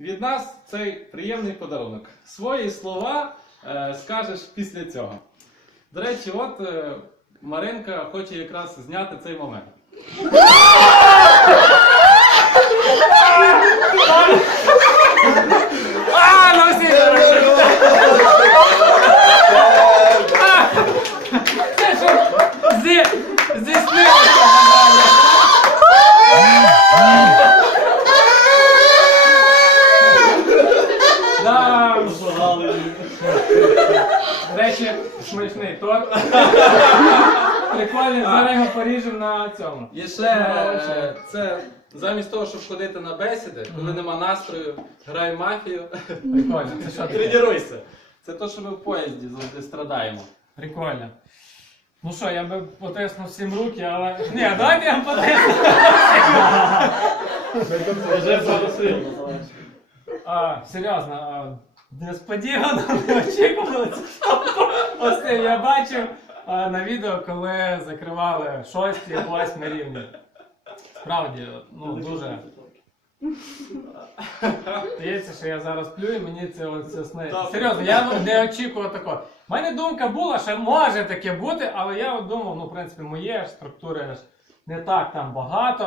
від нас цей приємний подарунок. Свої слова е, скажеш після цього. До речі, от е, Маринка хоче якраз зняти цей момент. А, ну всі Це що зі, зі снилося. До речі, смачний торт. Прикольний, зараз його поріжемо на цьому. І ще е, це замість того, щоб ходити на бесіди, коли нема настрою, грай мафію. Прикольно, це що таке? Тренуйся. Це то, що ми в поїзді завжди страдаємо. Прикольно. Ну що, я би потиснув всім руки, але. Ні, давайте я вам потисну. Вже запросив. А, серйозно, а, несподівано не очікували цю штуку. Ось це я бачив а, на відео, коли закривали шості, восьмі рівні. Справді, ну дуже. Здається, що я зараз плюю, і мені це оце сниться. Серйозно, я не очікував такого. У мене думка була, що може таке бути, але я от думав, ну, в принципі, моє ж структури ж не так там багато,